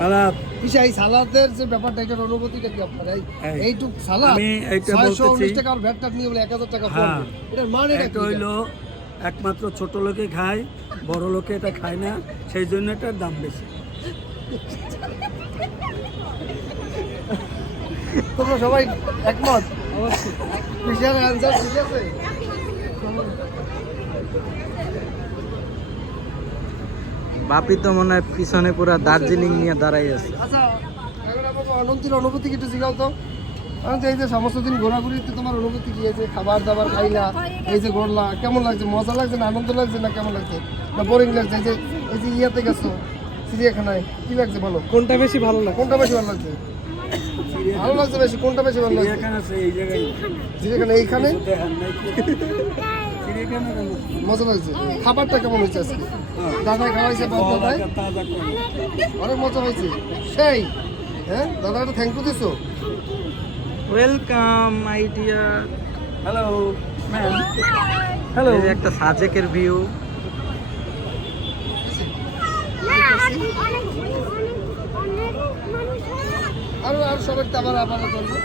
খারাপ। এই সালাদের যে ব্যাপারটা, এটার অনুভূতিটা কি আপনার? এইটুক সালাদ আমি এইটা 619 টাকা আর ভ্যাট নিয়ে বলে 1000 টাকা পড়বে, এটার মানে এটা হইলো একমাত্র ছোট লোকে খায়, বড় লোকে এটা খায় না, সেই জন্য এটার দাম বেশি। তোমরা সবাই একমত? বিশাল আনসার ঠিক আছে। বাপি তো মনে হয় পিছনে পুরা দার্জিলিং নিয়ে দাঁড়াই আছে। আচ্ছা, এখন আমাকে অনন্তের অনুভূতি কিছু শিখাও তো। এই যে সমস্ত দিন ঘোরাঘুরিতে তোমার অনুভূতি কি আছে? খাবার দাবার খাইলা, এই যে ঘুরলা, কেমন লাগছে? মজা লাগছে না আনন্দ লাগছে না কেমন লাগছে না বোরিং লাগছে? এই যে ইয়াতে গেছো চিড়িয়াখানায়, কি লাগছে বলো? কোনটা বেশি ভালো লাগে? কোনটা বেশি ভালো লাগছে? ভালো লাগছে বেশি? কোনটা বেশি ভালো লাগছে? চিড়িয়াখানা এইখানে মজা লাগছে। খাবারটা কেমন হয়েছে আজকে? দাদা খাওয়াইছে, দাদাই অনেক মজা হয়েছে সেই। হ্যাঁ, দাদা একটা থ্যাংক ইউ দিছো। Welcome my dear. Hello ma'am. Hello, একটা সাজেকের ভিউ। আর সবাই আবার করবো।